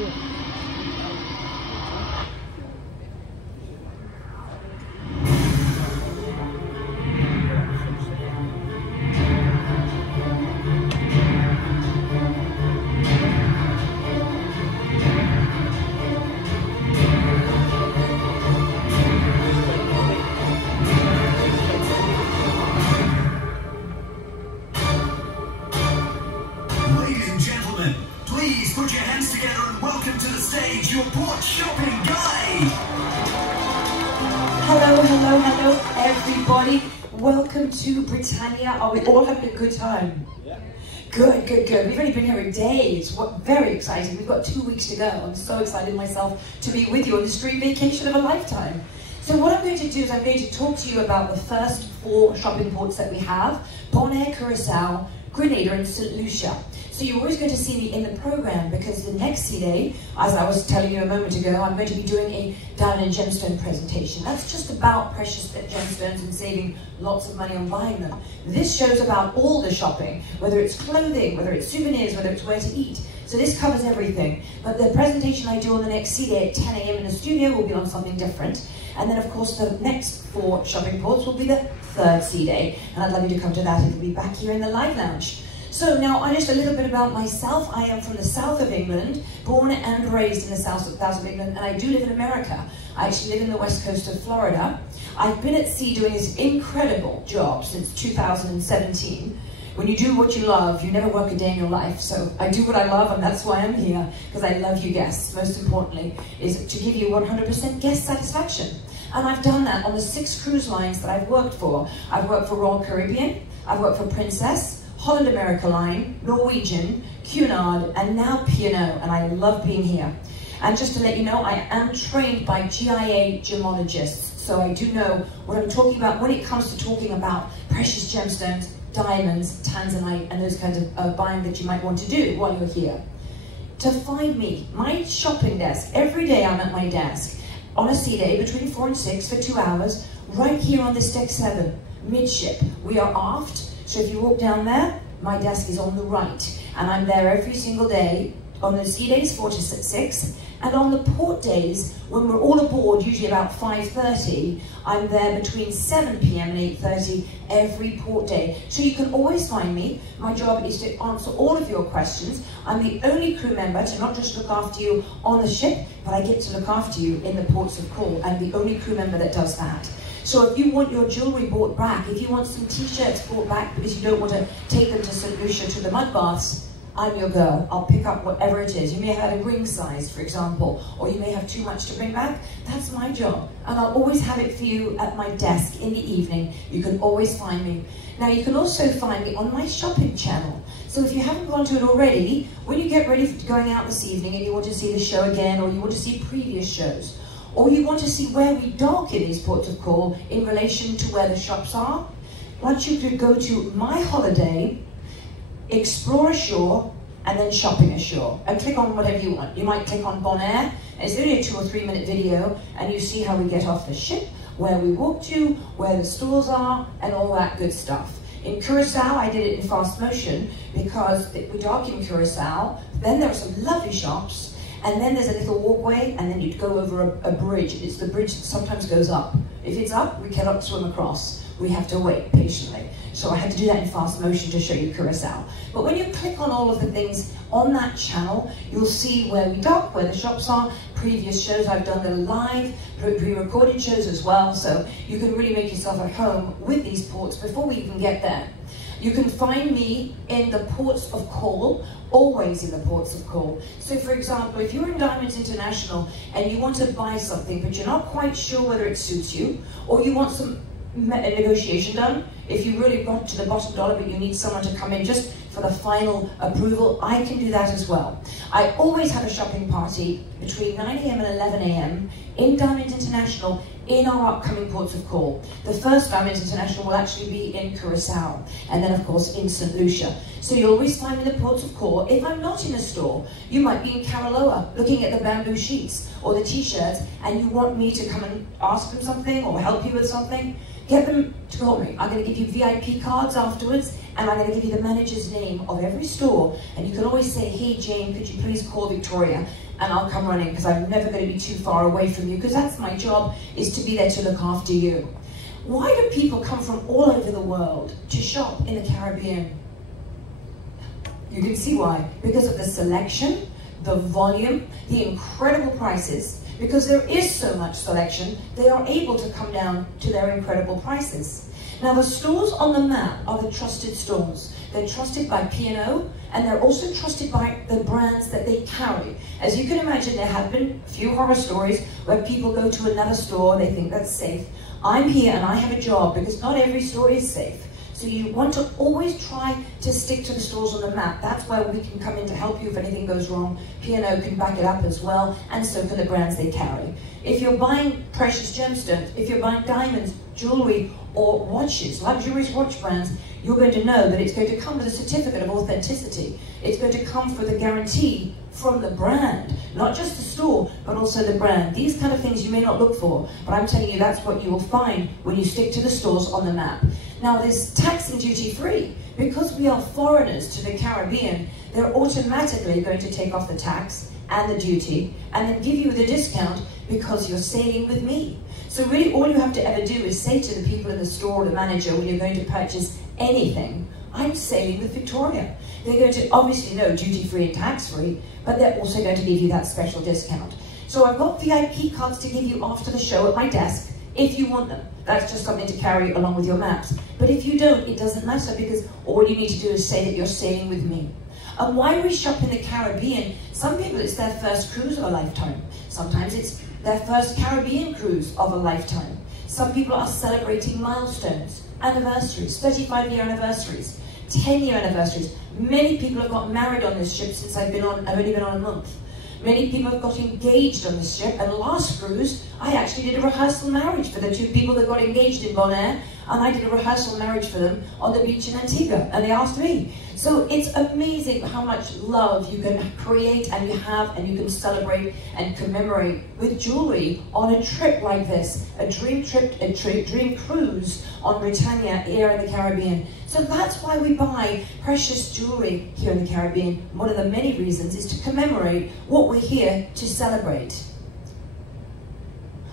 Ladies and gentlemen, please put your hands together and welcome to the stage your port shopping guide. Hello, hello, hello, everybody. Welcome to Britannia. Are we all having a good time? Yeah. Good, good, good. We've only been here a day. It's very exciting. We've got 2 weeks to go. I'm so excited myself to be with you on this dream vacation of a lifetime. So what I'm going to do is I'm going to talk to you about the first 4 shopping ports that we have: Bonaire, Curacao, Grenada and St. Lucia. So you're always going to see me in the program because the next C-Day, as I was telling you a moment ago, I'm going to be doing a diamond and gemstone presentation. That's just about precious gemstones and saving lots of money on buying them. This show's about all the shopping, whether it's clothing, whether it's souvenirs, whether it's where to eat. So this covers everything. But the presentation I do on the next C-Day at 10 a.m. in the studio will be on something different. And then of course the next 4 shopping ports will be the 3rd C-Day. And I'd love you to come to that. It'll be back here in the live lounge. So now, just a little bit about myself. I am from the south of England, born and raised in the south of England, and I do live in America. I actually live in the west coast of Florida. I've been at sea doing this incredible job since 2017. When you do what you love, you never work a day in your life. So I do what I love, and that's why I'm here, because I love you guests. Most importantly, is to give you 100% guest satisfaction. And I've done that on the 6 cruise lines that I've worked for. I've worked for Royal Caribbean, I've worked for Princess, Holland America Line, Norwegian, Cunard, and now P&O, and I love being here. And just to let you know, I am trained by GIA gemologists, so I do know what I'm talking about when it comes to talking about precious gemstones, diamonds, tanzanite, and those kinds of buying that you might want to do while you're here. To find me, my shopping desk, every day I'm at my desk, on a C-Day between 4 and 6 for 2 hours, right here on this deck 7, midship. We are aft. So if you walk down there, my desk is on the right, and I'm there every single day on the sea days 4 to 6, and on the port days when we're all aboard, usually about 5:30, I'm there between 7 p.m. and 8:30 every port day. So you can always find me. My job is to answer all of your questions. I'm the only crew member to not just look after you on the ship, but I get to look after you in the ports of call. I'm the only crew member that does that. So if you want your jewellery brought back, if you want some t-shirts brought back because you don't want to take them to St. Lucia to the mud baths, I'm your girl. I'll pick up whatever it is. You may have a ring size, for example, or you may have too much to bring back. That's my job. And I'll always have it for you at my desk in the evening. You can always find me. Now you can also find me on my shopping channel. So if you haven't gone to it already, when you get ready for going out this evening and you want to see the show again, or you want to see previous shows, or you want to see where we dock in these ports of call in relation to where the shops are, once you could go to My Holiday, Explore Ashore, and then Shopping Ashore, and click on whatever you want. You might click on Bonaire, and it's only a 2 or 3 minute video, and you see how we get off the ship, where we walk to, where the stores are, and all that good stuff. In Curacao, I did it in fast motion, because we dock in Curacao, then there are some lovely shops, and then there's a little walkway, and then you'd go over a bridge. It's the bridge that sometimes goes up. If it's up, we cannot swim across. We have to wait patiently. So I had to do that in fast motion to show you Curacao. But when you click on all of the things on that channel, you'll see where we dock, where the shops are, previous shows I've done that are live, pre-recorded shows as well, so you can really make yourself at home with these ports before we even get there. You can find me in the ports of call, always in the ports of call. So for example, if you're in Diamonds International and you want to buy something, but you're not quite sure whether it suits you, or you want some negotiation done, if you really got to the bottom dollar but you need someone to come in just for the final approval, I can do that as well. I always have a shopping party between 9 a.m. and 11 a.m. in Diamonds International in our upcoming ports of call. The first Diamonds International will actually be in Curacao, and then of course in St. Lucia. So you'll always find me in the ports of call. If I'm not in a store, you might be in Caraloa looking at the bamboo sheets or the t-shirts, and you want me to come and ask them something or help you with something, get them to call me. I'm going to give you VIP cards afterwards, and I'm going to give you the manager's name of every store, and you can always say, hey Jane, could you please call Victoria? and I'll come running because I'm never going to be too far away from you, because that's my job, is to be there to look after you. Why do people come from all over the world to shop in the Caribbean? You can see why. Because of the selection, the volume, the incredible prices. Because there is so much selection, they are able to come down to their incredible prices. Now, the stores on the map are the trusted stores. They're trusted by P&O, and they're also trusted by the brands that they carry. As you can imagine, there have been a few horror stories where people go to another store, they think that's safe. I'm here and I have a job, because not every store is safe. So you want to always try to stick to the stores on the map. That's where we can come in to help you if anything goes wrong. P&O can back it up as well, and so can the brands they carry. If you're buying precious gemstones, if you're buying diamonds, jewelry, or watches, luxurious watch brands, you're going to know that it's going to come with a certificate of authenticity. It's going to come for the guarantee from the brand, not just the store, but also the brand. These kind of things you may not look for, but I'm telling you that's what you will find when you stick to the stores on the map. Now, there's tax and duty free. Because we are foreigners to the Caribbean, they're automatically going to take off the tax and the duty and then give you the discount because you're sailing with me. So really all you have to ever do is say to the people in the store or the manager when you're going to purchase anything, I'm sailing with Victoria. They're going to obviously know duty-free and tax-free, but they're also going to give you that special discount. So I've got VIP cards to give you after the show at my desk, if you want them. That's just something to carry along with your maps. But if you don't, it doesn't matter, because all you need to do is say that you're sailing with me. And why we shop in the Caribbean, some people it's their first cruise of a lifetime. Sometimes it's their first Caribbean cruise of a lifetime. Some people are celebrating milestones, anniversaries, 35-year anniversaries, 10-year anniversaries. Many people have got married on this ship since I've only been on a month. Many people have got engaged on this ship, and last cruise, I actually did a rehearsal marriage for the two people that got engaged in Bonaire, and I did a rehearsal marriage for them on the beach in Antigua, and they asked me. So it's amazing how much love you can create and you can celebrate and commemorate with jewelry on a trip like this, a dream trip, a dream cruise on Britannia here in the Caribbean. So that's why we buy precious jewelry here in the Caribbean. One of the many reasons is to commemorate what we're here to celebrate.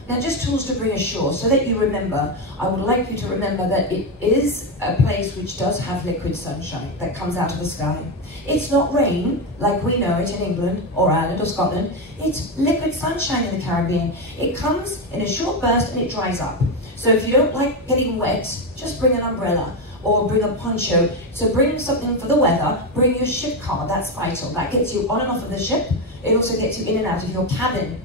Now, just tools to bring ashore, so that you remember, I would like you to remember that it is a place which does have liquid sunshine that comes out of the sky. It's not rain, like we know it in England, or Ireland, or Scotland. It's liquid sunshine in the Caribbean. It comes in a short burst and it dries up. So if you don't like getting wet, just bring an umbrella, or bring a poncho. So bring something for the weather, bring your ship card, that's vital. That gets you on and off of the ship. It also gets you in and out of your cabin.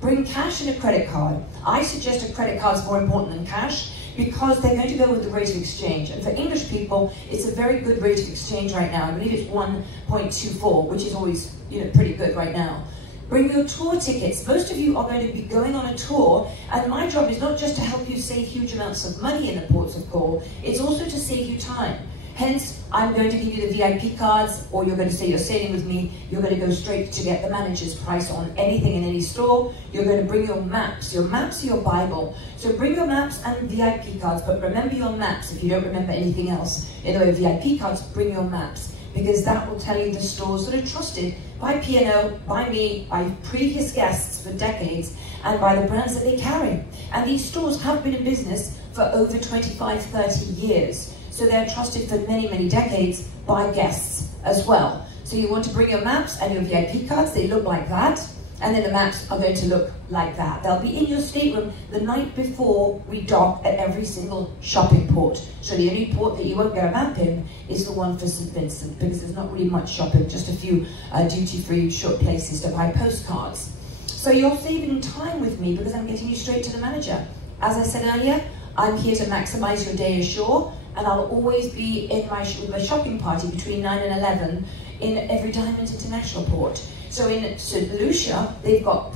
Bring cash and a credit card. I suggest a credit card is more important than cash, because they're going to go with the rate of exchange. And for English people, it's a very good rate of exchange right now. I believe it's 1.24, which is always, pretty good right now. Bring your tour tickets. Most of you are going to be going on a tour, and my job is not just to help you save huge amounts of money in the ports of call, it's also to save you time. Hence, I'm going to give you the VIP cards, or you're going to say you're sailing with me, you're going to go straight to get the manager's price on anything in any store. You're going to bring your maps. Your maps are your Bible. So bring your maps and VIP cards, but remember your maps if you don't remember anything else. In the way of VIP cards, bring your maps, because that will tell you the stores that are trusted by P&O, by me, by previous guests for decades, and by the brands that they carry. And these stores have been in business for over 25, 30 years. So they're trusted for many, many decades by guests as well. So you want to bring your maps and your VIP cards. They look like that. And then the maps are going to look like that. They'll be in your stateroom the night before we dock at every single shopping port. So the only port that you won't get a map in is the one for St. Vincent, because there's not really much shopping, just a few duty-free short places to buy postcards. So you're saving time with me because I'm getting you straight to the manager. As I said earlier, I'm here to maximize your day ashore, and I'll always be in with my shopping party between 9 and 11 in every Diamond International port. So in St. Lucia, they've got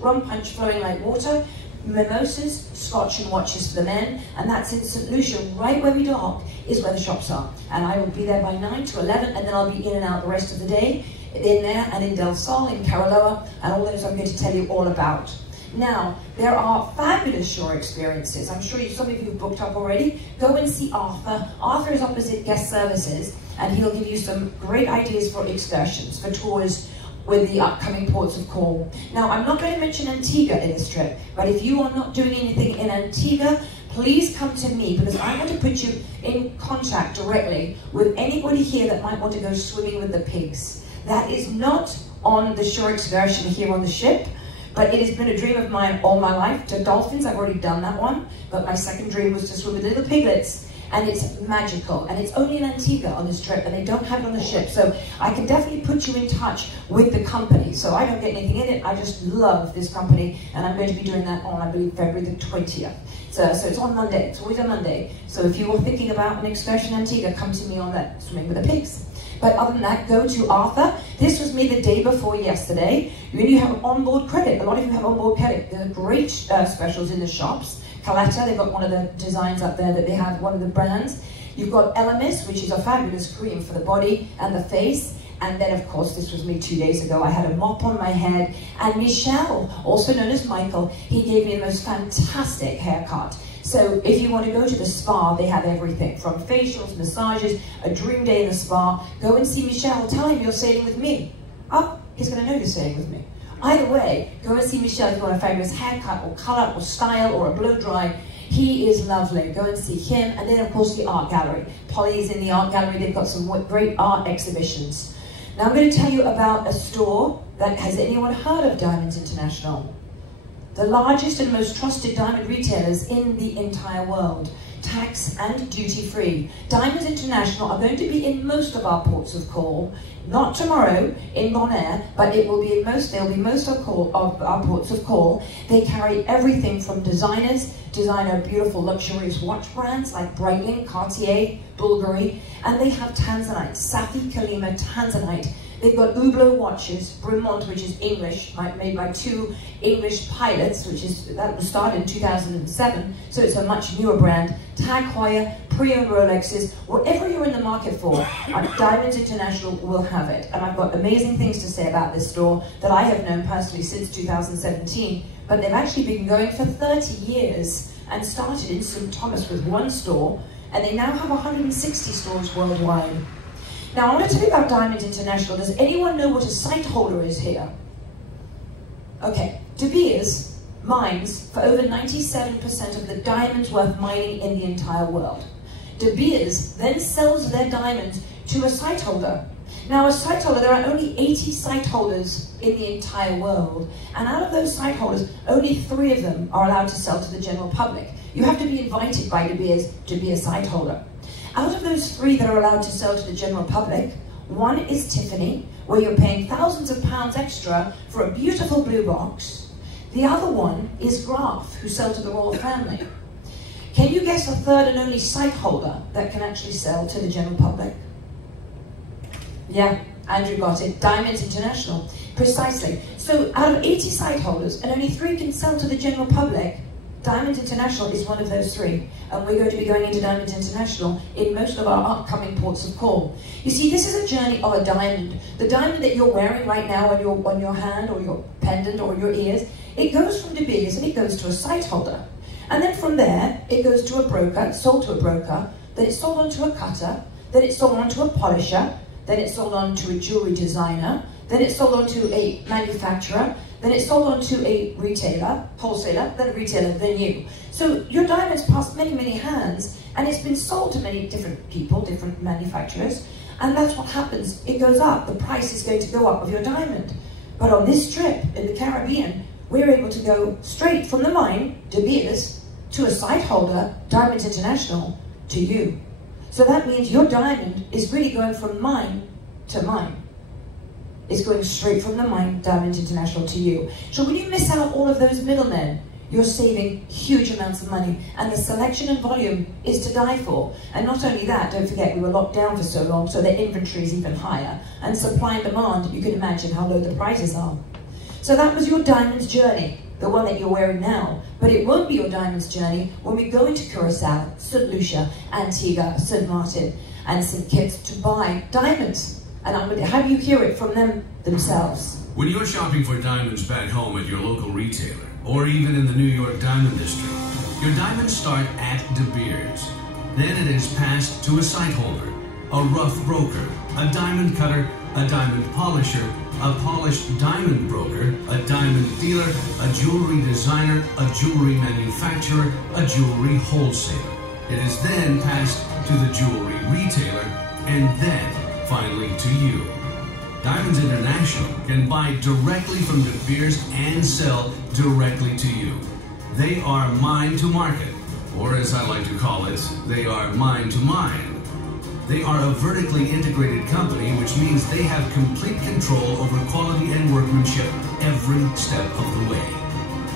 rum punch flowing like water, mimosas, scotch and watches for the men, and that's in St. Lucia, right where we dock, is where the shops are. And I will be there by 9 to 11, and then I'll be in and out the rest of the day, in there and in Del Sol, in Caraloa, and all those I'm going to tell you all about. Now, there are fabulous shore experiences. I'm sure some of you have booked up already. Go and see Arthur. Arthur is opposite guest services, and he'll give you some great ideas for excursions, for tours with the upcoming ports of call. Now, I'm not going to mention Antigua in this trip, but if you are not doing anything in Antigua, please come to me, because I want to put you in contact directly with anybody here that might want to go swimming with the pigs. That is not on the shore excursion here on the ship, but it has been a dream of mine all my life. To dolphins, I've already done that one, but my second dream was to swim with little piglets, and it's magical, and it's only in Antigua on this trip, and they don't have it on the ship, so I can definitely put you in touch with the company. So I don't get anything in it, I just love this company, and I'm going to be doing that on, I believe, February the 20th. So it's on Monday, it's always a Monday. So if you are thinking about an excursion in Antigua, come to me on that, swimming with the pigs. But other than that, go to Arthur. This was me the day before yesterday. When you have onboard credit, a lot of you have onboard credit. There are great specials in the shops. Caletta, they've got one of the designs up there that they have, one of the brands. You've got Elemis, which is a fabulous cream for the body and the face. And then, of course, this was me 2 days ago. I had a mop on my head. And Michel, also known as Michael, he gave me the most fantastic haircut. So if you want to go to the spa, they have everything from facials, massages, a dream day in the spa. Go and see Michel. Tell him you're sailing with me. Oh, he's going to know you're sailing with me. Either way, go and see Michel if you want a fabulous haircut or colour or style or a blow dry. He is lovely. Go and see him. And then, of course, the art gallery. Polly's in the art gallery. They've got some great art exhibitions. Now I'm going to tell you about a store that, has anyone heard of Diamonds International? The largest and most trusted diamond retailers in the entire world, tax and duty-free. Diamonds International are going to be in most of our ports of call, not tomorrow in Bonaire, but it will be in most, they'll be most of our ports of call. They carry everything from designers, designer beautiful luxurious watch brands like Breitling, Cartier, Bulgari, and they have Tanzanite, Safi Kalima Tanzanite. They've got Hublot watches, Bremont, which is English, made by 2 English pilots, that was started in 2007, so it's a much newer brand. Tag Heuer, pre-owned Rolexes, whatever you're in the market for, Diamonds International will have it. And I've got amazing things to say about this store that I have known personally since 2017, but they've actually been going for 30 years and started in St. Thomas with 1 store, and they now have 160 stores worldwide. Now, I want to tell you about Diamonds International. Does anyone know what a sight holder is here? Okay, De Beers mines for over 97% of the diamonds worth mining in the entire world. De Beers then sells their diamonds to a sight holder. Now, a sight holder, there are only 80 sight holders in the entire world, and out of those sight holders, only 3 of them are allowed to sell to the general public. You have to be invited by De Beers to be a sight holder. Out of those 3 that are allowed to sell to the general public, one is Tiffany, where you're paying thousands of pounds extra for a beautiful blue box. The other one is Graf, who sell to the royal family. Can you guess a third and only sight holder that can actually sell to the general public? Yeah, Andrew got it. Diamonds International. Precisely. So out of 80 sight holders, and only 3 can sell to the general public, Diamonds International is one of those 3, and we're going to be going into Diamonds International in most of our upcoming ports of call. You see, this is a journey of a diamond. The diamond that you're wearing right now on your hand, or your pendant, or your ears, it goes from De Beers and it goes to a sight holder. And then from there, it goes to a broker, sold to a broker, then it's sold on to a cutter, then it's sold on to a polisher, then it's sold on to a jewelry designer, then it's sold on to a manufacturer, then it's sold on to a retailer, wholesaler, then a retailer, then you. So your diamond's passed many, many hands, and it's been sold to many different people, different manufacturers, and that's what happens. It goes up. The price is going to go up of your diamond. But on this trip in the Caribbean, we're able to go straight from the mine, De Beers, to a sight holder, Diamonds International, to you. So that means your diamond is really going from mine to mine. It's going straight from the mine, Diamonds International, to you. So when you miss out all of those middlemen, you're saving huge amounts of money, and the selection and volume is to die for. And not only that, don't forget we were locked down for so long, so their inventory is even higher. And supply and demand, you can imagine how low the prices are. So that was your diamonds journey, the one that you're wearing now. But it won't be your diamonds journey when we go into Curacao, St. Lucia, Antigua, St. Martin, and St. Kitts to buy diamonds. And I'm going to have you hear it from them themselves. When you're shopping for diamonds back home at your local retailer, or even in the New York Diamond District, your diamonds start at De Beers. Then it is passed to a sight holder, a rough broker, a diamond cutter, a diamond polisher, a polished diamond broker, a diamond dealer, a jewelry designer, a jewelry manufacturer, a jewelry wholesaler. It is then passed to the jewelry retailer, and then finally to you. Diamonds International can buy directly from De Beers and sell directly to you. They are mine to market, or as I like to call it, they are mine to mine. They are a vertically integrated company, which means they have complete control over quality and workmanship every step of the way.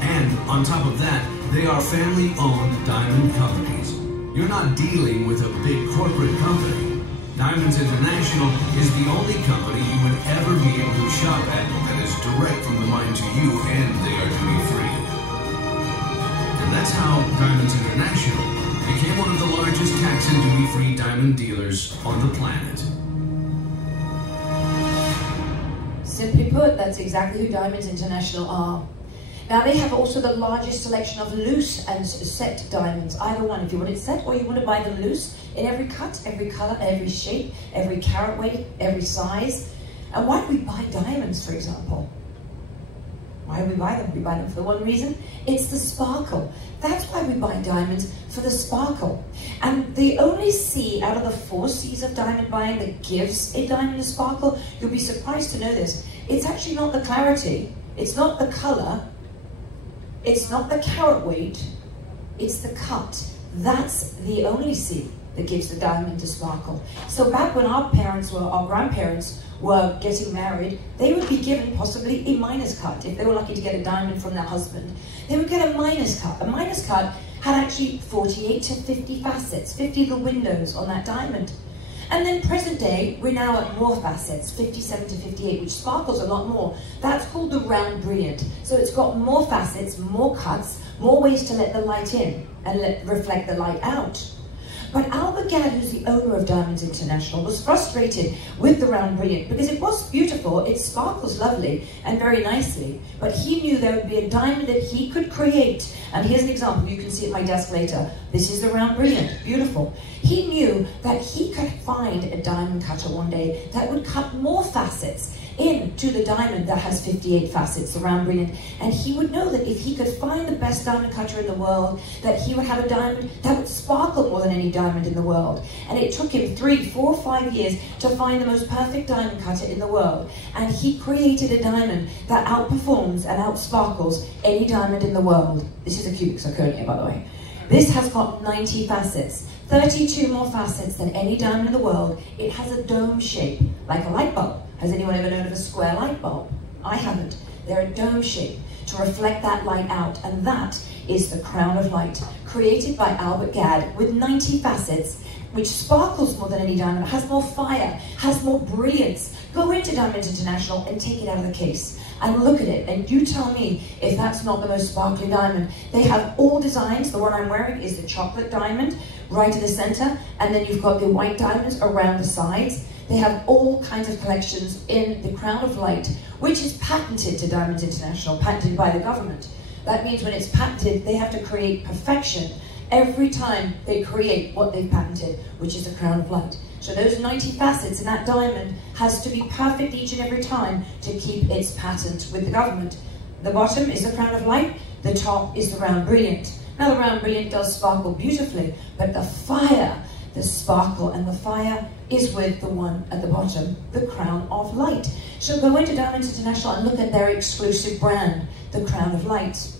And on top of that, they are family-owned diamond companies. You're not dealing with a big corporate company. Diamonds International is the only company you would ever be able to shop at that is direct from the mine to you, and they are duty-free. And that's how Diamonds International became one of the largest tax and duty-free diamond dealers on the planet. Simply put, that's exactly who Diamonds International are. Now they have also the largest selection of loose and set diamonds, either one, if you want it set or you want to buy them loose, in every cut, every color, every shape, every carat weight, every size. And why do we buy diamonds, for example? Why do we buy them? We buy them for the one reason, it's the sparkle. That's why we buy diamonds, for the sparkle. And the only C out of the 4 C's of diamond buying that gives a diamond a sparkle, you'll be surprised to know this, it's actually not the clarity, it's not the color, it's not the carat weight, it's the cut. That's the only C that gives the diamond a sparkle. So back when our grandparents were getting married, they would be given possibly a minus cut. If they were lucky to get a diamond from their husband, they would get a minus cut. A minus cut had actually 48 to 50 facets, 50 little windows on that diamond. And then present day, we're now at more facets, 57 to 58, which sparkles a lot more. That's called the round brilliant. So it's got more facets, more cuts, more ways to let the light in and reflect the light out. But Albert Gadd, who's the owner of Diamonds International, was frustrated with the round brilliant because it was beautiful, it sparkles lovely and very nicely, but he knew there would be a diamond that he could create. And here's an example, you can see at my desk later. This is the round brilliant, beautiful. He knew that he could find a diamond cutter one day that would cut more facets into the diamond that has 58 facets, the round brilliant, and he would know that if he could find the best diamond cutter in the world, that he would have a diamond that would sparkle more than any diamond in the world. And it took him 3, 4, 5 years to find the most perfect diamond cutter in the world, and he created a diamond that outperforms and outsparkles any diamond in the world. This is a cubic zirconia, by the way. This has got 90 facets, 32 more facets than any diamond in the world. It has a dome shape, like a light bulb. Has anyone ever known of a square light bulb? I haven't. They're a dome shape to reflect that light out, and that is the crown of light, created by Albert Gadd with 90 facets, which sparkles more than any diamond, has more fire, has more brilliance. Go into Diamonds International and take it out of the case and look at it, and you tell me if that's not the most sparkly diamond. They have all designs. The one I'm wearing is the chocolate diamond right in the center, and then you've got the white diamonds around the sides. They have all kinds of collections in the Crown of Light, which is patented to Diamonds International, patented by the government. That means when it's patented, they have to create perfection every time they create what they've patented, which is the Crown of Light. So those 90 facets in that diamond has to be perfect each and every time to keep its patent with the government. The bottom is the Crown of Light, the top is the Round Brilliant. Now the Round Brilliant does sparkle beautifully, but the fire, the sparkle and the fire is with the one at the bottom, the Crown of Light. So go into Diamonds International and look at their exclusive brand, the Crown of Light.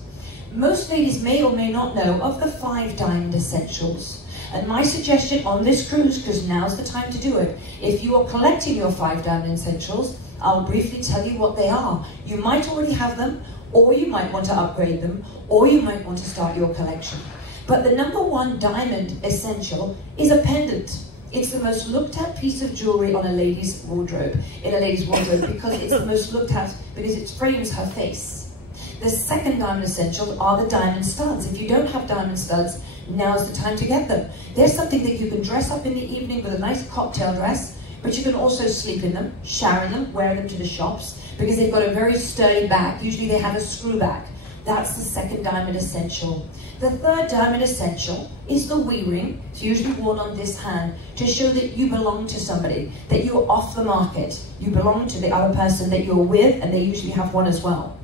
Most ladies may or may not know of the 5 diamond essentials. And my suggestion on this cruise, because now's the time to do it, if you are collecting your 5 diamond essentials, I'll briefly tell you what they are. You might already have them, or you might want to upgrade them, or you might want to start your collection. But the #1 diamond essential is a pendant. It's the most looked at piece of jewelry on a lady's wardrobe, because it's the most looked at because it frames her face. The second diamond essential are the diamond studs. If you don't have diamond studs, now's the time to get them. There's something that you can dress up in the evening with a nice cocktail dress, but you can also sleep in them, shower in them, wear them to the shops, because they've got a very sturdy back. Usually they have a screw back. That's the second diamond essential. The third diamond essential is the we ring. It's usually worn on this hand to show that you belong to somebody, that you're off the market. You belong to the other person that you're with, and they usually have one as well.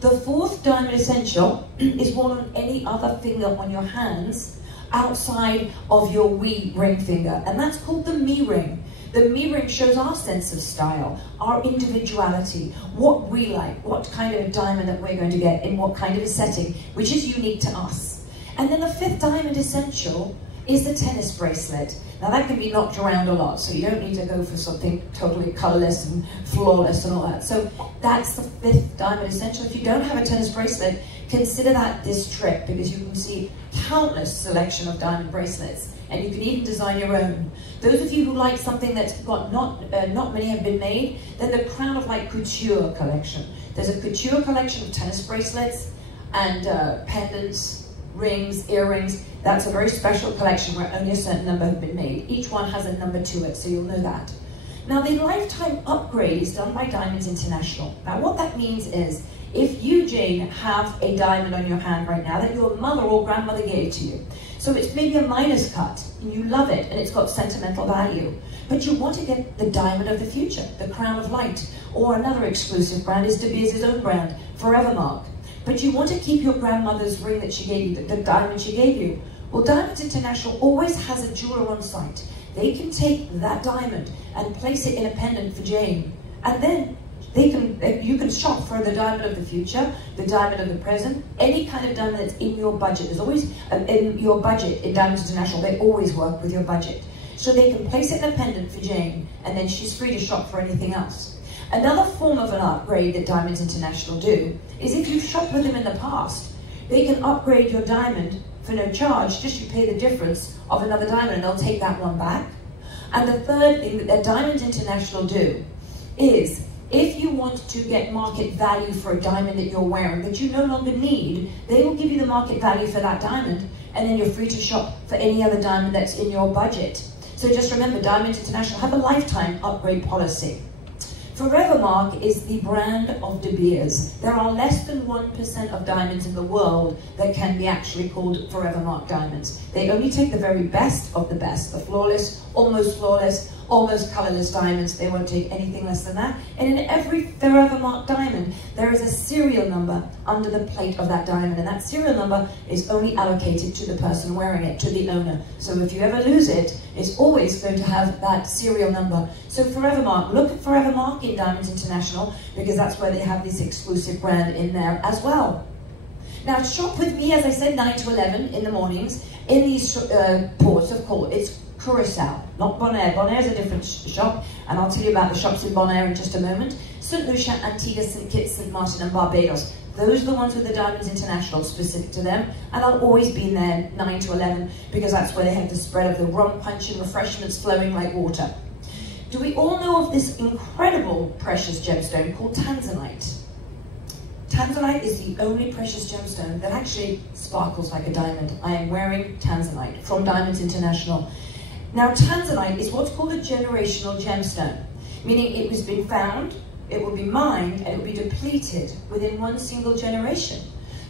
The fourth diamond essential is worn on any other finger on your hands outside of your we ring finger, and that's called the me ring. The me ring shows our sense of style, our individuality, what we like, what kind of a diamond that we're going to get in what kind of a setting, which is unique to us. And then the fifth diamond essential is the tennis bracelet. Now that can be knocked around a lot, so you don't need to go for something totally colorless and flawless and all that. So that's the fifth diamond essential. If you don't have a tennis bracelet, consider that this trip, because you can see countless selection of diamond bracelets, and you can even design your own. Those of you who like something that's got not many have been made, then the Crown of Light Couture collection. There's a couture collection of tennis bracelets and pendants, rings, earrings. That's a very special collection where only a certain number have been made. Each one has a number to it, so you'll know that. Now the lifetime upgrade is done by Diamonds International. Now what that means is, if you, Jane, have a diamond on your hand right now that your mother or grandmother gave to you, so it's maybe a miner's cut, and you love it, and it's got sentimental value, but you want to get the diamond of the future, the Crown of Light, or another exclusive brand is De Beers' own brand, Forevermark. But you want to keep your grandmother's ring that she gave you, the diamond she gave you. Well, Diamonds International always has a jeweler on site. They can take that diamond and place it in a pendant for Jane, and then you can shop for the diamond of the future, the diamond of the present, any kind of diamond that's in your budget. There's always, in your budget, in Diamonds International, they always work with your budget. So they can place it in a pendant for Jane, and then she's free to shop for anything else. Another form of an upgrade that Diamonds International do is, if you've shopped with them in the past, they can upgrade your diamond for no charge, just you pay the difference of another diamond and they'll take that one back. And the third thing that Diamonds International do is, if you want to get market value for a diamond that you're wearing that you no longer need, they will give you the market value for that diamond, and then you're free to shop for any other diamond that's in your budget. So just remember, Diamonds International have a lifetime upgrade policy. Forevermark is the brand of De Beers. There are less than 1% of diamonds in the world that can be actually called Forevermark diamonds. They only take the very best of the best, the flawless, almost colorless diamonds. They won't take anything less than that. And in every Forevermark diamond, there is a serial number under the plate of that diamond, and that serial number is only allocated to the person wearing it, to the owner. So if you ever lose it, it's always going to have that serial number. So Forevermark, look at Forevermark in Diamonds International, because that's where they have this exclusive brand in there as well. Now shop with me, as I said, 9 to 11 in the mornings in these ports of call. It's Curacao, not Bonaire. Bonaire is a different shop, and I'll tell you about the shops in Bonaire in just a moment. St. Lucia, Antigua, St. Kitts, St. Martin and Barbados. Those are the ones with the Diamonds International specific to them, and I'll always be in there 9 to 11 because that's where they have the spread of the rum punch and refreshments flowing like water. Do we all know of this incredible precious gemstone called Tanzanite? Tanzanite is the only precious gemstone that actually sparkles like a diamond. I am wearing Tanzanite from Diamonds International. Now Tanzanite is what's called a generational gemstone, meaning it has been found, it will be mined, and it will be depleted within one single generation.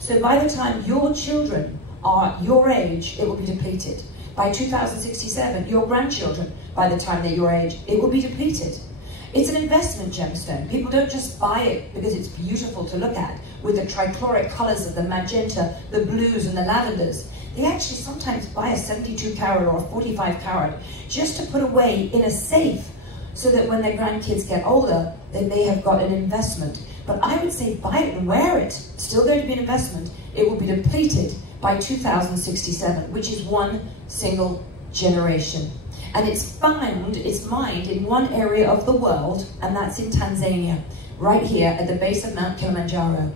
So by the time your children are your age, it will be depleted. By 2067, your grandchildren, by the time they're your age, it will be depleted. It's an investment gemstone. People don't just buy it because it's beautiful to look at, with the trichloric colors of the magenta, the blues and the lavenders. They actually sometimes buy a 72 carat or a 45 carat just to put away in a safe, so that when their grandkids get older, then they have got an investment. But I would say buy it and wear it. It's still going to be an investment. It will be depleted by 2067, which is one single generation. And it's mined in one area of the world, and that's in Tanzania, right here at the base of Mount Kilimanjaro.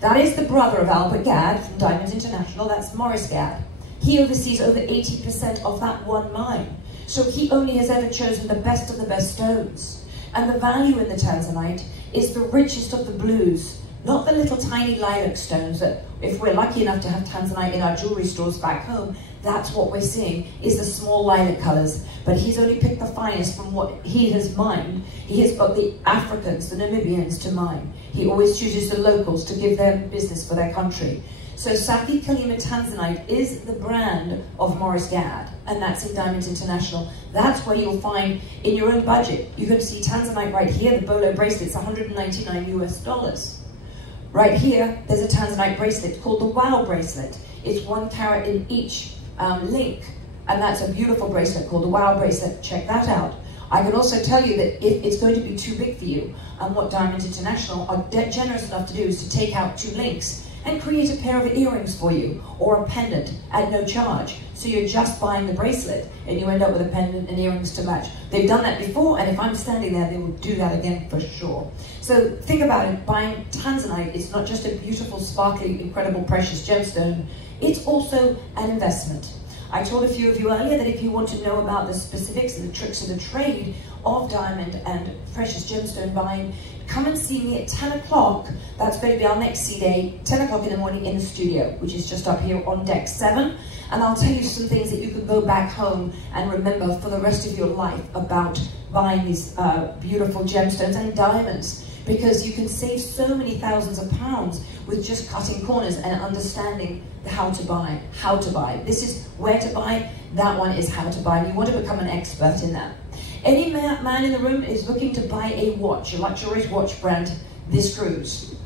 That is the brother of Albert Gadd from Diamonds International, that's Maurice Gadd. He oversees over 80% of that one mine. So he only has ever chosen the best of the best stones. And the value in the Tanzanite is the richest of the blues, Not the little tiny lilac stones that, if we're lucky enough to have tanzanite in our jewelry stores back home, that's what we're seeing, is the small lilac colors. But he's only picked the finest from what he has mined. He has got the Africans, the Namibians to mine. He always chooses the locals to give them business for their country. So Safi Kalima Tanzanite is the brand of Maurice Gadd, and that's in Diamonds International. That's where you'll find, in your own budget, you're going to see Tanzanite right here, the Bolo bracelet's $199 US. Right here, there's a Tanzanite bracelet called the Wow bracelet. It's 1 carat in each link, and that's a beautiful bracelet called the Wow bracelet. Check that out. I can also tell you that if it's going to be too big for you, and what Diamonds International are generous enough to do is to take out 2 links and create a pair of earrings for you, or a pendant at no charge. So you're just buying the bracelet, and you end up with a pendant and earrings to match. They've done that before, and if I'm standing there, they will do that again for sure. So think about it, buying Tanzanite is not just a beautiful, sparkly, incredible, precious gemstone, it's also an investment. I told a few of you earlier that if you want to know about the specifics and the tricks of the trade of diamond and precious gemstone buying, come and see me at 10 o'clock. That's going to be our next C-Day, 10 o'clock in the morning in the studio, which is just up here on deck 7. And I'll tell you some things that you can go back home and remember for the rest of your life about buying these beautiful gemstones and diamonds, because you can save so many thousands of pounds with just cutting corners and understanding how to buy, This is where to buy, that one is how to buy, and you want to become an expert in that. Any man in the room is looking to buy a watch, a luxurious watch brand this cruise.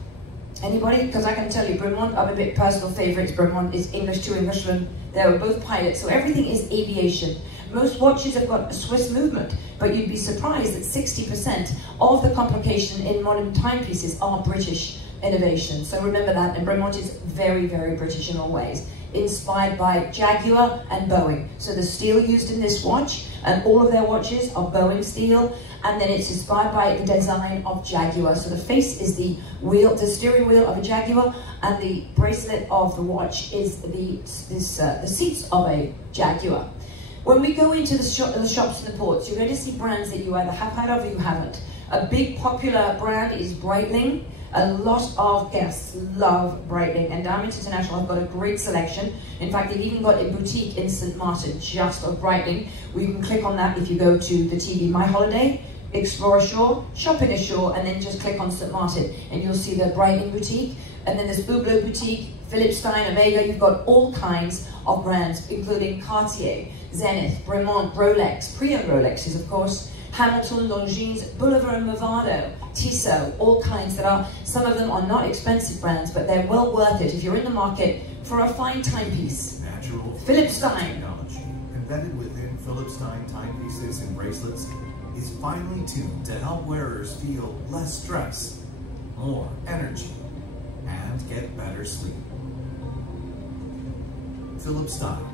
Anybody? Because I can tell you, Bremont, I'm a bit personal favorites. Bremont is English, 2 Englishmen. They were both pilots, so everything is aviation. Most watches have got a Swiss movement, but you'd be surprised that 60% of the complication in modern timepieces are British innovation. So remember that, and Bremont is very, very British in all ways. Inspired by Jaguar and Boeing. So the steel used in this watch, and all of their watches are Boeing steel, and then it's inspired by the design of Jaguar. So the face is the wheel, the steering wheel of a Jaguar, and the bracelet of the watch is the seats of a Jaguar. When we go into the shops and the ports, you're going to see brands that you either have heard of or you haven't. A big popular brand is Breitling. A lot of guests love Breitling, and Diamonds International have got a great selection. In fact, they've even got a boutique in St. Martin just of Breitling. We can click on that if you go to the TV My Holiday, Explore Ashore, Shopping Ashore, and then just click on St. Martin, and you'll see the Breitling boutique. And then there's Hublot boutique, Philips Stein, Omega. You've got all kinds of brands, including Cartier, Zenith, Bremont, Rolex, pre-owned Rolexes, of course, Hamilton, Longines, Boulevard and Movado, Tissot, all kinds that are, some of them are not expensive brands, but they're well worth it if you're in the market for a fine timepiece. Natural Philips Stein. Technology embedded within Philips Stein timepieces and bracelets is finely tuned to help wearers feel less stress, more energy, and get better sleep. Philips Stein.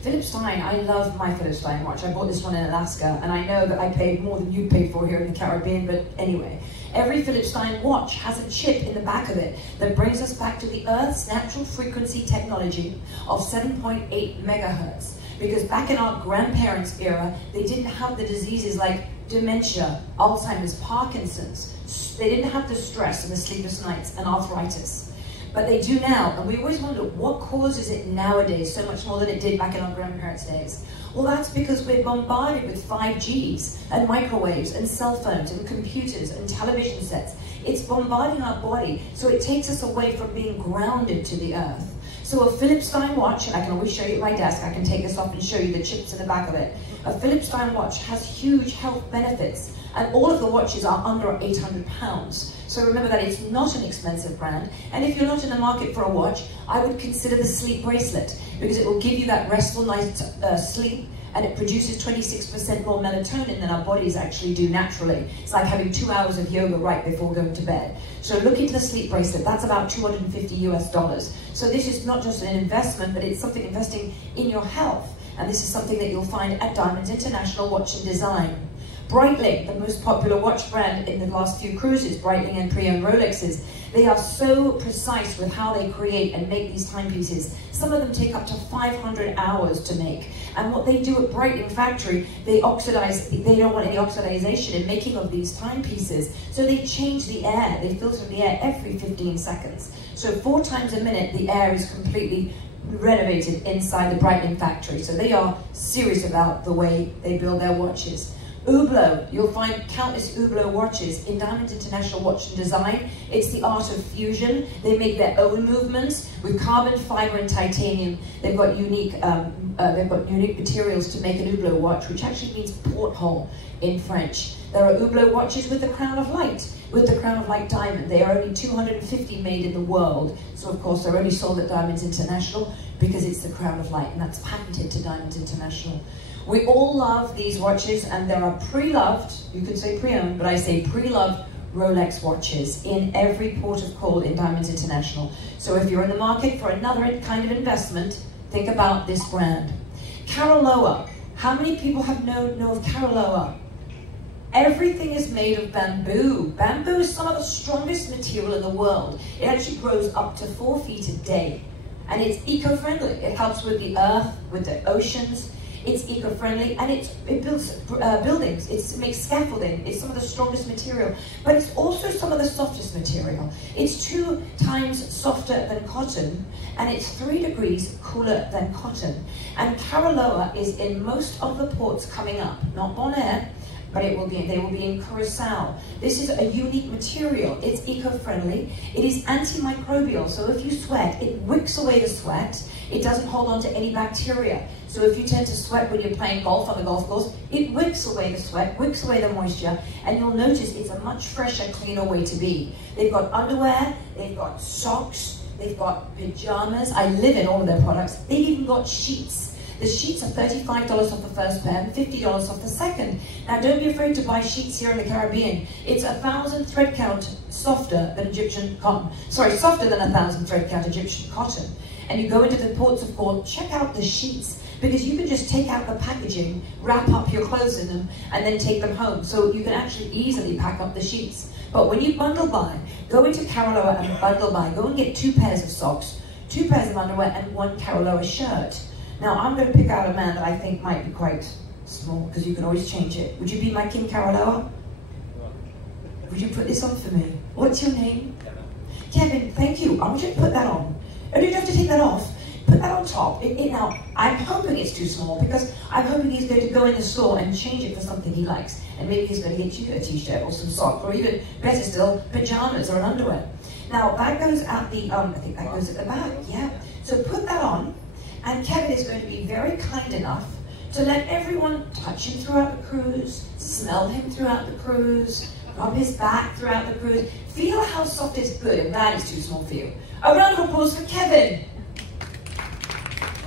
Philips Stein, I love my Philips Stein watch. I bought this one in Alaska, and I know that I paid more than you paid for here in the Caribbean, but anyway. Every Philips Stein watch has a chip in the back of it that brings us back to the Earth's natural frequency technology of 7.8 megahertz. Because back in our grandparents' era, they didn't have the diseases like dementia, Alzheimer's, Parkinson's. They didn't have the stress and the sleepless nights and arthritis. But they do now, and we always wonder what causes it nowadays so much more than it did back in our grandparents' days. Well, that's because we're bombarded with 5Gs and microwaves and cell phones and computers and television sets. It's bombarding our body, so it takes us away from being grounded to the earth. So a Philips Stein watch, and I can always show you at my desk, I can take this off and show you the chips in the back of it. A Philips Stein watch has huge health benefits, and all of the watches are under £800. So remember that it's not an expensive brand, and if you're not in the market for a watch, I would consider the sleep bracelet, because it will give you that restful night's sleep, and it produces 26% more melatonin than our bodies actually do naturally. It's like having 2 hours of yoga right before going to bed. So look into the sleep bracelet, that's about $250 US. So this is not just an investment, but it's something investing in your health, and this is something that you'll find at Diamonds International Watch and Design. Breitling, the most popular watch brand in the last few cruises, Breitling and pre-owned Rolexes, they are so precise with how they create and make these timepieces. Some of them take up to 500 hours to make. And what they do at Breitling factory, they oxidize, they don't want any oxidization in making of these timepieces. So they change the air, they filter the air every 15 seconds. So 4 times a minute, the air is completely renovated inside the Breitling factory. So they are serious about the way they build their watches. Hublot, you'll find countless Hublot watches in Diamond International Watch and Design. It's the art of fusion. They make their own movements with carbon fiber and titanium. They've got unique materials to make an Hublot watch, which actually means porthole in French. There are Hublot watches with the Crown of Light, with the Crown of Light diamond. They are only 250 made in the world. So of course they're only sold at Diamonds International because it's the Crown of Light, and that's patented to Diamonds International. We all love these watches, and there are pre-loved, you could say pre-owned, but I say pre-loved Rolex watches in every port of call in Diamonds International. So if you're in the market for another kind of investment, think about this brand. Caroloa. How many people have know of Caroloa? Everything is made of bamboo. Bamboo is some of the strongest material in the world. It actually grows up to 4 feet a day. And it's eco-friendly. It helps with the earth, with the oceans. It's eco-friendly, and it builds buildings. It makes scaffolding. It's some of the strongest material, but it's also some of the softest material. It's 2 times softer than cotton, and it's 3 degrees cooler than cotton. And Caroloa is in most of the ports coming up, not Bonaire, but they will be in Curacao. This is a unique material. It's eco-friendly. It is antimicrobial, so if you sweat, it wicks away the sweat. It doesn't hold on to any bacteria. So if you tend to sweat when you're playing golf on the golf course, it wicks away the sweat, wicks away the moisture, and you'll notice it's a much fresher, cleaner way to be. They've got underwear, they've got socks, they've got pajamas. I live in all of their products. They've even got sheets. The sheets are $35 off the first pair and $50 off the second. Now don't be afraid to buy sheets here in the Caribbean. It's 1,000 thread count softer than Egyptian cotton. Sorry, softer than 1,000 thread count Egyptian cotton. And you go into the ports of call, check out the sheets, because you can just take out the packaging, wrap up your clothes in them, and then take them home. So you can actually easily pack up the sheets. But when you bundle buy, go into Caroloa and bundle buy. Go and get 2 pairs of socks, 2 pairs of underwear, and 1 Caroloa shirt. Now I'm going to pick out a man that I think might be quite small, because you can always change it. Would you be my King Caroloa? Would you put this on for me? What's your name? Kevin, thank you. I want you to put that on. Oh, you don't have to take that off. Put that on top. Now, I'm hoping it's too small, because I'm hoping he's going to go in the store and change it for something he likes. And maybe he's going to get you a t-shirt or some socks, or even better still, pajamas or an underwear. Now, that goes at the, I think that goes at the back, yeah. So put that on, and Kevin is going to be very kind enough to let everyone touch him throughout the cruise, smell him throughout the cruise, rub his back throughout the cruise. Feel how soft it's good, and that is too small for you. A round of applause for Kevin.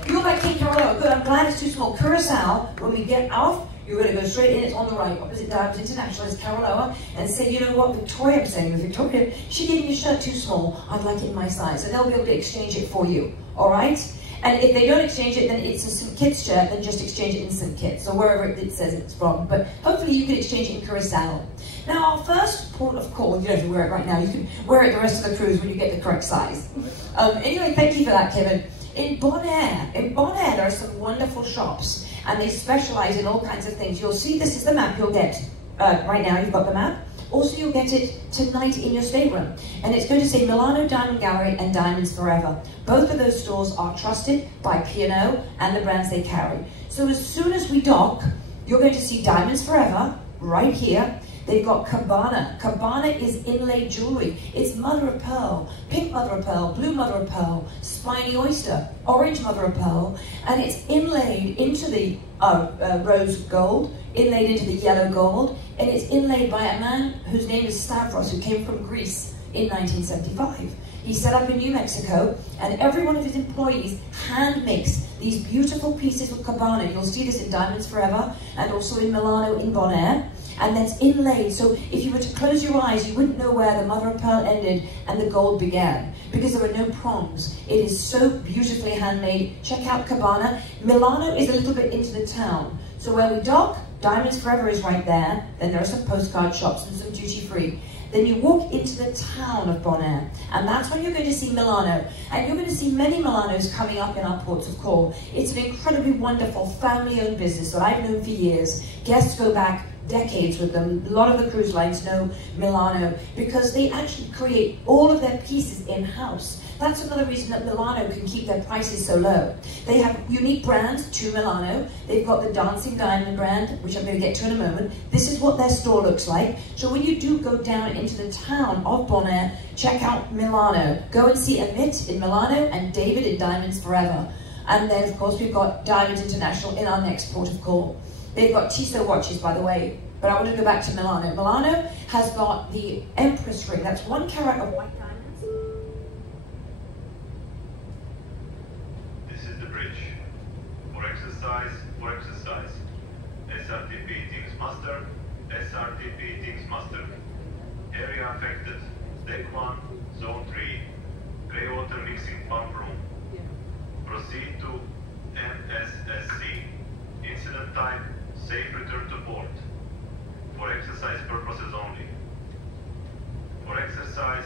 You're my King Caroloa. Good, I'm glad it's too small. Curacao, when we get off, you're going to go straight in. It's on the right, opposite Diamonds International. It's Caroloa. And say, you know what, Victoria, I'm saying with Victoria, she gave me a shirt too small. I'd like it in my size. And they'll be able to exchange it for you. All right? And if they don't exchange it, then it's a St. Kitts shirt, then just exchange it in St. Kitts, or wherever it says it's from. But hopefully you can exchange it in Curacao. Now, our first port of call, you don't have to wear it right now, you can wear it the rest of the cruise when you get the correct size. Anyway, thank you for that, Kevin. In Bonaire, there are some wonderful shops, and they specialize in all kinds of things. You'll see, this is the map you'll get. Right now, you've got the map. Also, you'll get it tonight in your stateroom. And it's going to say Milano Diamond Gallery and Diamonds Forever. Both of those stores are trusted by P&O and the brands they carry. So as soon as we dock, you're going to see Diamonds Forever right here. They've got Cabana. Cabana is inlaid jewelry. It's mother of pearl, pink mother of pearl, blue mother of pearl, spiny oyster, orange mother of pearl, and it's inlaid into the rose gold, inlaid into the yellow gold, and it's inlaid by a man whose name is Stavros, who came from Greece in 1975. He set up in New Mexico, and every one of his employees hand makes these beautiful pieces of Cabana. You'll see this in Diamonds Forever, and also in Milano in Bonaire. And that's inlaid, so if you were to close your eyes, you wouldn't know where the mother of pearl ended and the gold began, because there are no prongs. It is so beautifully handmade. Check out Cabana. Milano is a little bit into the town, so where we dock, Diamonds Forever is right there. Then there are some postcard shops and some duty-free. Then you walk into the town of Bonaire, and that's when you're going to see Milano. And you're going to see many Milanos coming up in our ports of call. It's an incredibly wonderful family-owned business that I've known for years. Guests go back decades with them. A lot of the cruise lines know Milano because they actually create all of their pieces in-house. That's another reason that Milano can keep their prices so low. They have unique brands to Milano. They've got the Dancing Diamond brand, which I'm going to get to in a moment. This is what their store looks like. So when you do go down into the town of Bonaire, check out Milano. Go and see Amit in Milano and David in Diamonds Forever. And then, of course, we've got Diamonds International in our next port of call. They've got Tissot watches, by the way, but I want to go back to Milano. Milano has got the Empress ring. That's 1 carat of white diamonds. For exercise. SRTP Teams Master, SRTP Teams Master. Area affected, Deck 1, Zone 3, grey water mixing pump room. Proceed to MSSC. Incident type, safe return to port. For exercise purposes only. For exercise,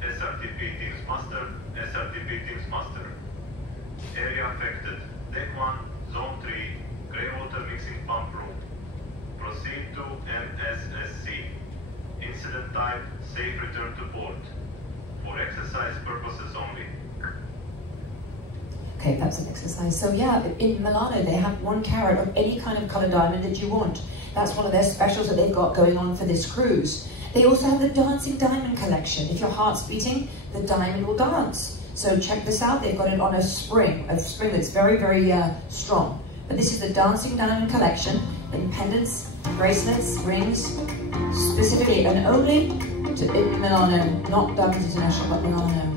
SRTP Teams Master, SRTP Teams Master. Area affected, Deck 1, Zone 3, grey water mixing pump room. Proceed to MSSC. Incident type, safe return to port. For exercise purposes only. Okay, that's an exercise. So yeah, in Milano they have 1 carat of any kind of colored diamond that you want. That's one of their specials that they've got going on for this cruise. They also have the Dancing Diamond collection. If your heart's beating, the diamond will dance. So check this out, they've got it on a spring that's very, very strong. But this is the Dancing Diamond collection in pendants, bracelets, rings, specifically and only in Milano, not Diamonds International, but Milano.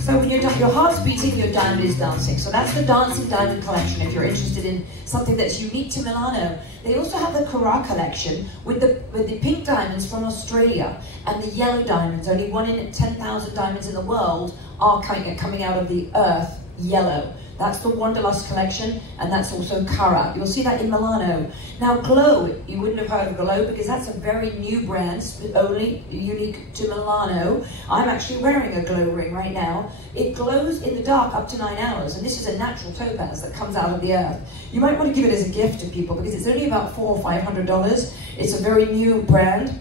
So when your heart's beating, your diamond is dancing. So that's the Dancing Diamond collection if you're interested in something that's unique to Milano. They also have the Cara collection with the pink diamonds from Australia and the yellow diamonds. Only 1 in 10,000 diamonds in the world are coming out of the earth yellow. That's the Wanderlust collection, and that's also Cara. You'll see that in Milano. Now Glow, you wouldn't have heard of Glow because that's a very new brand, only unique to Milano. I'm actually wearing a Glow ring right now. It glows in the dark up to 9 hours, and this is a natural topaz that comes out of the earth. You might want to give it as a gift to people because it's only about $400 or $500. It's a very new brand,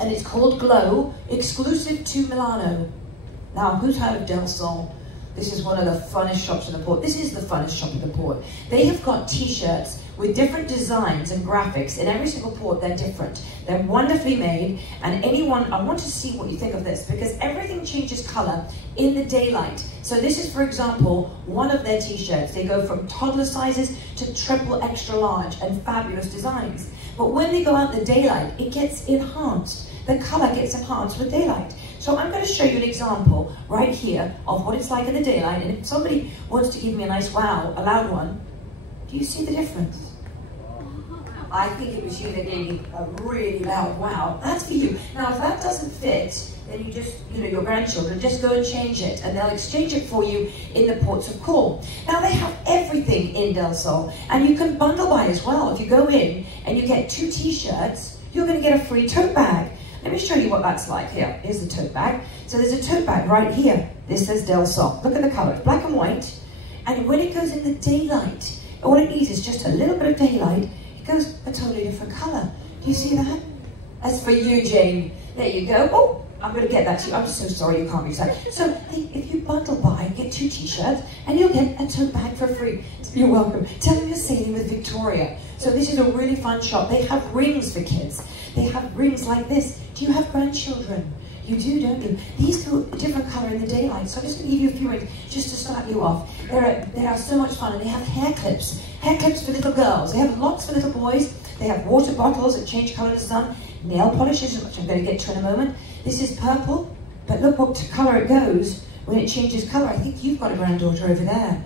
and it's called Glow, exclusive to Milano. Now, who's heard of Del Sol? This is one of the funnest shops in the port. This is the funnest shop in the port. They have got t-shirts with different designs and graphics. In every single port, they're different. They're wonderfully made, and anyone, I want to see what you think of this, because everything changes color in the daylight. So this is, for example, one of their t-shirts. They go from toddler sizes to triple extra large and fabulous designs. But when they go out in the daylight, it gets enhanced. The color gets enhanced with daylight. So I'm going to show you an example right here of what it's like in the daylight. And if somebody wants to give me a nice wow, a loud one, do you see the difference? I think it was you that gave me a really loud wow. That's for you. Now, if that doesn't fit, then you just, your grandchildren, just go and change it. And they'll exchange it for you in the ports of call. Now, they have everything in Del Sol. And you can bundle buy as well. If you go in and you get 2 t-shirts, you're going to get a free tote bag. Let me show you what that's like here. Here's the tote bag. So there's a tote bag right here. This says Del Sol. Look at the color, it's black and white. And when it goes in the daylight, all it needs is just a little bit of daylight, it goes a totally different color. Do you see that? That's for you, Jane. There you go. Oh, I'm going to get that to you. I'm so sorry you can't reach that. So if you bundle buy, get 2 t-shirts, and you'll get a tote bag for free. You're welcome. Tell them you're sailing with Victoria. So this is a really fun shop. They have rings for kids. They have rings like this. Do you have grandchildren? You do, don't you? These go a different color in the daylight. So I'm just going to give you a few rings just to start you off. They are so much fun, and they have hair clips. Hair clips for little girls. They have lots for little boys. They have water bottles that change color in the sun. Nail polishes, which I'm going to get to in a moment. This is purple, but look what color it goes when it changes color. I think you've got a granddaughter over there.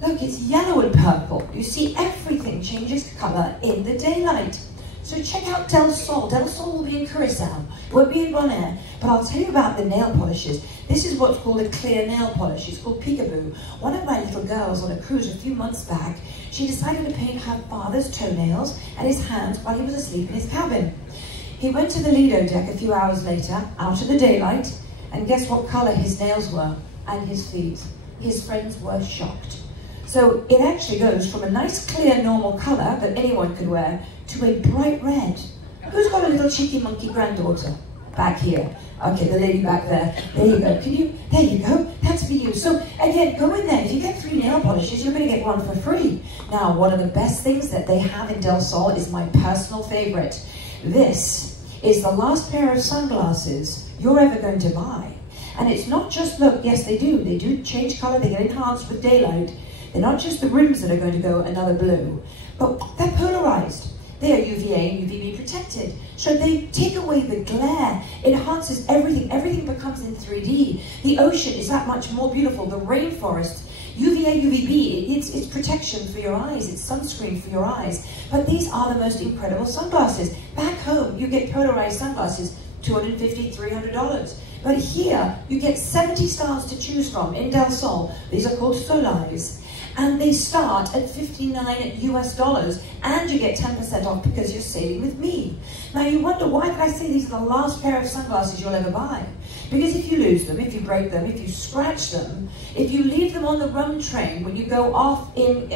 Look, it's yellow and purple. You see, everything changes color in the daylight. So check out Del Sol. Del Sol will be in Curacao. It won't be in Bonaire, but I'll tell you about the nail polishes. This is what's called a clear nail polish. It's called Peekaboo. One of my little girls on a cruise a few months back, she decided to paint her father's toenails and his hands while he was asleep in his cabin. He went to the Lido deck a few hours later, out in the daylight, and guess what color his nails were and his feet? His friends were shocked. So it actually goes from a nice clear normal color that anyone could wear to a bright red. Who's got a little cheeky monkey granddaughter? Back here. Okay, the lady back there. There you go. There you go. That's for you. So again, go in there. If you get 3 nail polishes, you're going to get 1 for free. Now, one of the best things that they have in Del Sol is my personal favorite. This is the last pair of sunglasses you're ever going to buy. And it's not just, look, yes, they do change color, they get enhanced with daylight. They're not just the rims that are going to go another blue, but they're polarized. They are UVA and UVB protected. So they take away the glare, enhances everything. Everything becomes in 3D. The ocean is that much more beautiful. The rainforest, UVA, UVB, it's protection for your eyes. It's sunscreen for your eyes. But these are the most incredible sunglasses. Back home, you get polarized sunglasses, $250, $300. But here, you get 70 styles to choose from in Del Sol. These are called Solis. And they start at $59 US, and you get 10% off because you're sailing with me. Now you wonder, why did I say these are the last pair of sunglasses you'll ever buy? Because if you lose them, if you break them, if you scratch them, if you leave them on the rum train when you go off in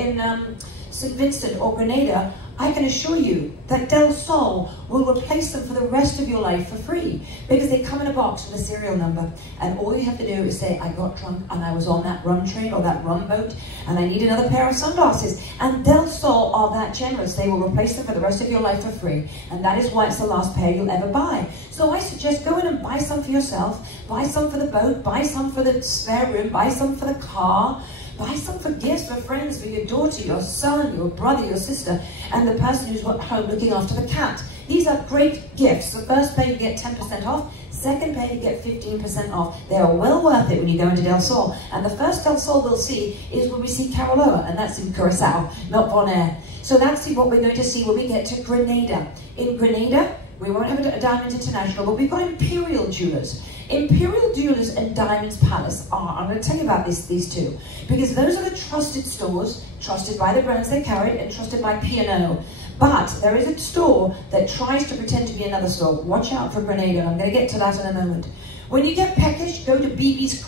St. Vincent or Grenada, I can assure you that Del Sol will replace them for the rest of your life for free, because they come in a box with a serial number, and all you have to do is say, I got drunk and I was on that rum train or that rum boat and I need another pair of sunglasses. And Del Sol are that generous. They will replace them for the rest of your life for free, and that is why it's the last pair you'll ever buy. So I suggest go in and buy some for yourself, buy some for the boat, buy some for the spare room, buy some for the car, buy some for gifts for friends, for your daughter, your son, your brother, your sister, and the person who's at home looking after the cat. These are great gifts. The first pair you get 10% off, second pair you get 15% off. They are well worth it when you go into Del Sol. And the first Del Sol we'll see is when we see Caroloa, and that's in Curacao, not Bonaire. So that's what we're going to see when we get to Grenada. In Grenada, we won't have a Diamonds International, but we've got Imperial Jewelers. Imperial Jewelers and Diamonds Palace are, I'm going to tell you about these two, because those are the trusted stores, trusted by the brands they carry and trusted by P&O. But there is a store that tries to pretend to be another store. Watch out for Grenada, and I'm going to get to that in a moment. When you get peckish, go to BB's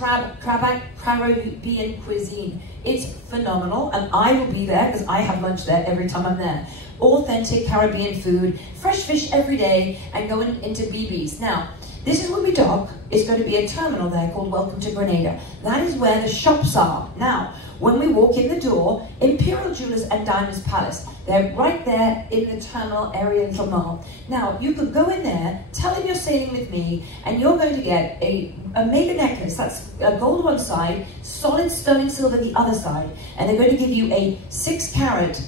Caribbean Cuisine. It's phenomenal, and I will be there because I have lunch there every time I'm there. Authentic Caribbean food, fresh fish every day, and going into BB's. Now, this is where we dock. It's going to be a terminal there called Welcome to Grenada. That is where the shops are. Now, when we walk in the door, Imperial Jewelers and Diamonds Palace, they're right there in the terminal area in Flamand. Now, you could go in there, tell them you're sailing with me, and you're going to get a mega necklace. That's a gold one side, solid sterling silver the other side, and they're going to give you a 6-carat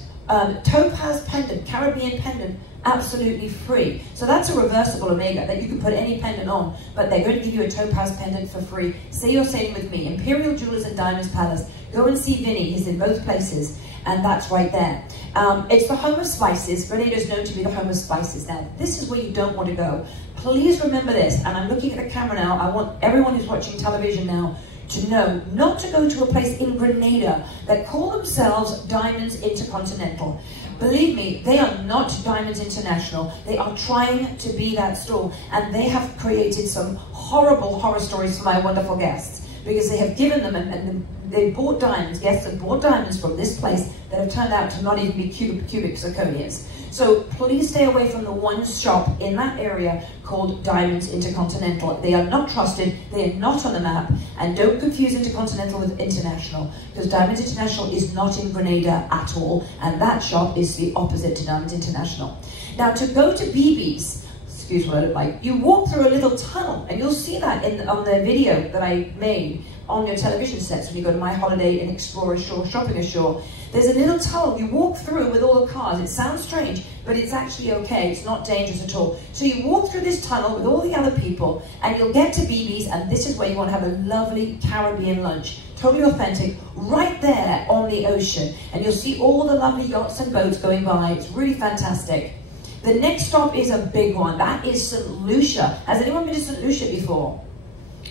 topaz pendant, Caribbean pendant, absolutely free. So that's a reversible omega that you can put any pendant on, but they're going to give you a topaz pendant for free. Say you're sailing with me, Imperial Jewelers and Diamonds Palace. Go and see Vinny, he's in both places, and that's right there. It's the home of spices. Grenada is known to be the home of spices. Now, this is where you don't want to go. Please remember this, and I'm looking at the camera now. I want everyone who's watching television now to know not to go to a place in Grenada that call themselves Diamonds Intercontinental. Believe me, they are not Diamonds International. They are trying to be that store, and they have created some horrible horror stories for my wonderful guests, because they have given them, and they bought diamonds, guests have bought diamonds from this place that have turned out to not even be cubic zirconias. So please stay away from the one shop in that area called Diamonds Intercontinental. They are not trusted, they are not on the map, and don't confuse Intercontinental with International, because Diamonds International is not in Grenada at all, and that shop is the opposite to Diamonds International. Now, to go to BB's, excuse what I look like, you walk through a little tunnel, and you'll see that on the video that I made on your television sets when you go to My Holiday Inn Explorer Shore, Shopping Ashore. There's a little tunnel you walk through with all the cars. It sounds strange, but it's actually okay. It's not dangerous at all. So you walk through this tunnel with all the other people, and you'll get to BB's, and this is where you want to have a lovely Caribbean lunch. Totally authentic, right there on the ocean. And you'll see all the lovely yachts and boats going by. It's really fantastic. The next stop is a big one. That is St. Lucia. Has anyone been to St. Lucia before?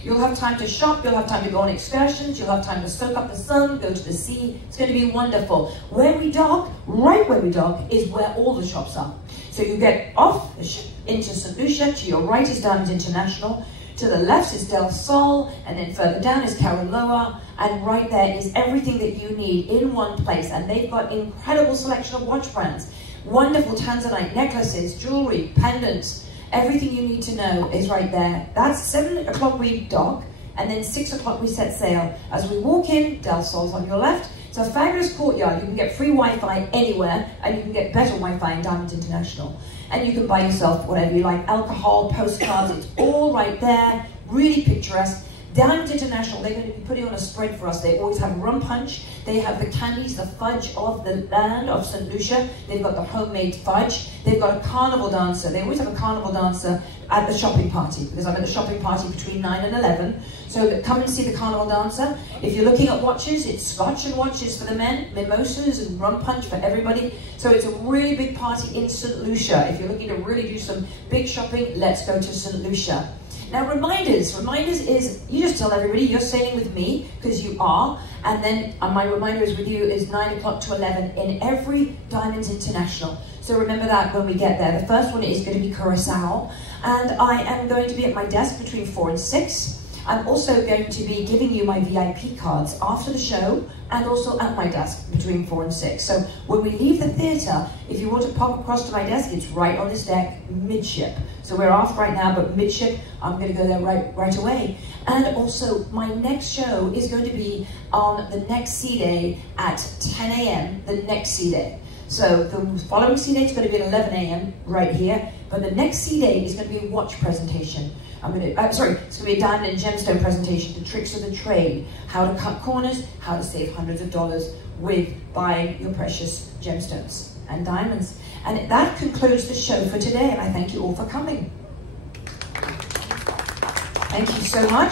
You'll have time to shop, you'll have time to go on excursions, you'll have time to soak up the sun, go to the sea. It's going to be wonderful. Where we dock, right where we dock, is where all the shops are. So you get off the ship into St. Lucia, to your right is Diamond International, to the left is Del Sol, and then further down is Karaloa, and right there is everything that you need in one place. And they've got incredible selection of watch brands, wonderful tanzanite necklaces, jewelry, pendants. Everything you need to know is right there. That's 7 o'clock we dock, and then 6 o'clock we set sail. As we walk in, Del Sol's on your left. It's a fabulous courtyard. You can get free Wi-Fi anywhere, and you can get better Wi-Fi in Diamond International. And you can buy yourself whatever you like, alcohol, postcards, it's all right there, really picturesque. Diamond International, they're going to be putting on a spread for us. They always have rum punch. They have the candies, the fudge of the land of St. Lucia. They've got the homemade fudge. They've got a carnival dancer. They always have a carnival dancer at the shopping party, because I'm at the shopping party between 9 and 11. So come and see the carnival dancer. If you're looking at watches, it's scotch and watches for the men, mimosas and rum punch for everybody. So it's a really big party in St. Lucia. If you're looking to really do some big shopping, let's go to St. Lucia. Now reminders is, you just tell everybody you're sailing with me, because you are, and then my reminder is with you is 9 o'clock to 11 in every Diamonds International. So remember that when we get there. The first one is going to be Curacao, and I am going to be at my desk between 4 and 6. I'm also going to be giving you my VIP cards after the show, and also at my desk between 4 and 6. So when we leave the theatre, if you want to pop across to my desk, it's right on this deck, midship. So we're off right now, but midship, I'm going to go there right away. And also, my next show is going to be on the next sea day at 10 a.m., the next sea day. So the following sea day is going to be at 11 a.m. right here, but the next sea day is going to be a watch presentation. It's going to be a diamond and gemstone presentation, the tricks of the trade, how to cut corners, how to save hundreds of dollars with buying your precious gemstones and diamonds. And that concludes the show for today, and I thank you all for coming. Thank you so much.